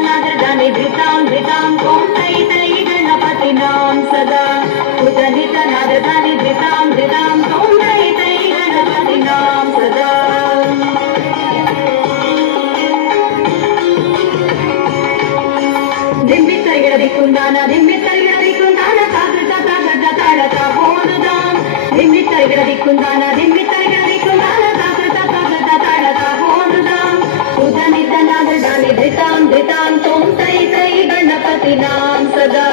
उदनितनादृतानि धृतां धृतां त्वं तै तै गणपतिनां सदा उदनितनादृतानि धृतां धृतां त्वं तै तै गणपतिनां सदा दिम्मितरिगदिकुंदान दिम्मितरिगदिकुंदान तागृत तागृत ताडत होनुदां दिम्मितरिगदिकुंदान दिम्मितरिगदिकुंदान तागृत तागृत ताडत होनुदां उदनितनादृतानि धृतां धृतां त्वं तै तै गणपतिनां सदा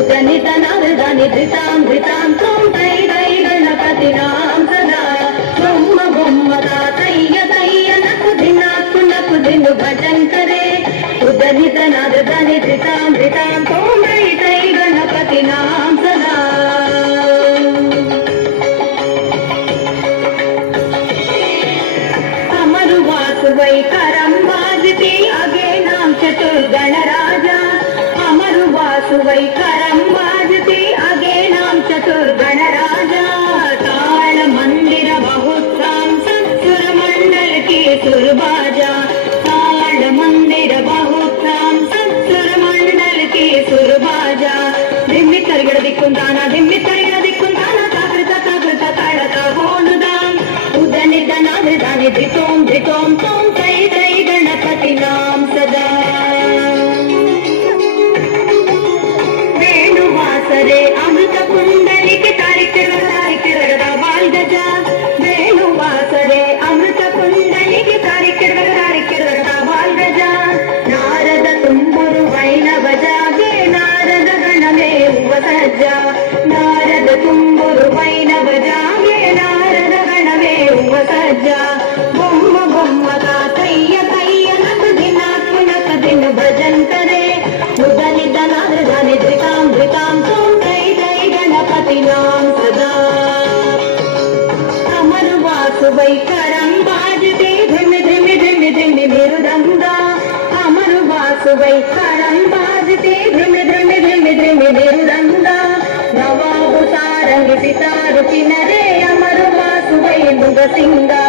उदनितनादृतानि धृतां धृतां त्वं तै तै गणपतिनां सदा ब्रह्म ब्रह्मदा तय्य तय्य नकु दिनाकु नकु दिनु भजन करे उदनितनादृतानि धृतां धृतां त्वं तै तै गणपतिनां सदा अमरुवासुवैकरं वाजति अगेनां चतुर्गणराजा अमरुवासुवैकरं वाजति अगेनां चतुर्गणराजा तालमन्दिर बहुत्रां सत्सुरमण्डल की सुरबाजा तालमन्दिर बहुत्रां सत्सुरमण्डल की सुरबाजा दिम्मितरिगदिकुंदान दिम्मितरिगदिकुंदान तागृत तागृत ताडत होनुदां उदनितनादृतानि धृतों धृतों त्वं तै तै गणपतिनां सदा वेणुवासरे अमृतकुण्डलिके तारिकिरगदा बाल्गजा वेणुवासरे अमृतकुण्डलिके तारिकिरगदा बाल्गजा नारद तुम्बुरु वैनवजागे नारद गणमे उपसज्जा नारद तुम्बुरु वैनवजागे नारद गणमे उपसज्जा बोम्म बोम्मदा तय्य तय्य नक दिन भजन करे उदनितनादृतानि धृतां धृतां त्वं तै तै गणपतिनां सदा अमरुवासुवैकरं वाजते धिमि धिमि धिमि धिमि मृदङ्गा अमरुवासुवैकरं वाजते धिमि धिमि धिमि धिमि मृदङ्गा नवावतारंगि सितारुकिनरे अमरुवासुवै मृगसिंगा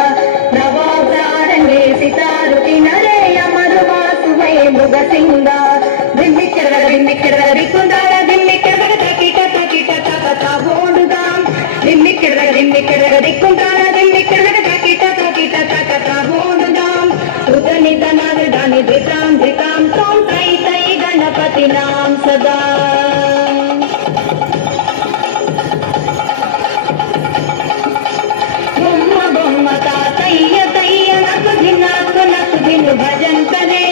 नवावतारंगि सितारुकिनरे अमरुवासुवै मृगसिंगा दिम्मिक्किरगदिकुंदान दिम्मिक्किरगदकिट तकिट तकत होनुदां दिम्मिक्किरगदिकुंदान दिम्मिक्किरगदकिट तकिट तकत होनुदां उदनितनादृतानि धृतां धृतां त्वं तै तै गणपतिनां सदा ब्रह्म ब्रह्मता तय्य तय्य नकु दिनु भजन करे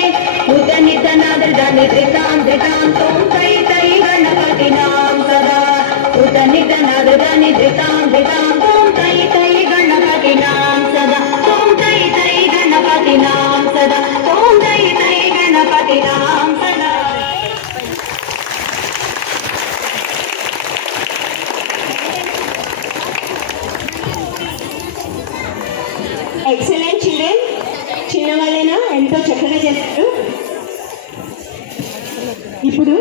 उदनितनादृतानि धृतां धृतां त्वं तै तै गणपतिनां सदा उदनितनादृतानि धृतां धृतां त्वं तै तै गणपतिनां सदा त्वं तै तै गणपतिनां सदा त्वं तै तै गणपतिनां सदा ఎక్సలెంట్ చిల్డ్రన్ చిన్నవాళ్ళైనా ఎంతో చక్కగా చేస్తారు. ఇప్పుడు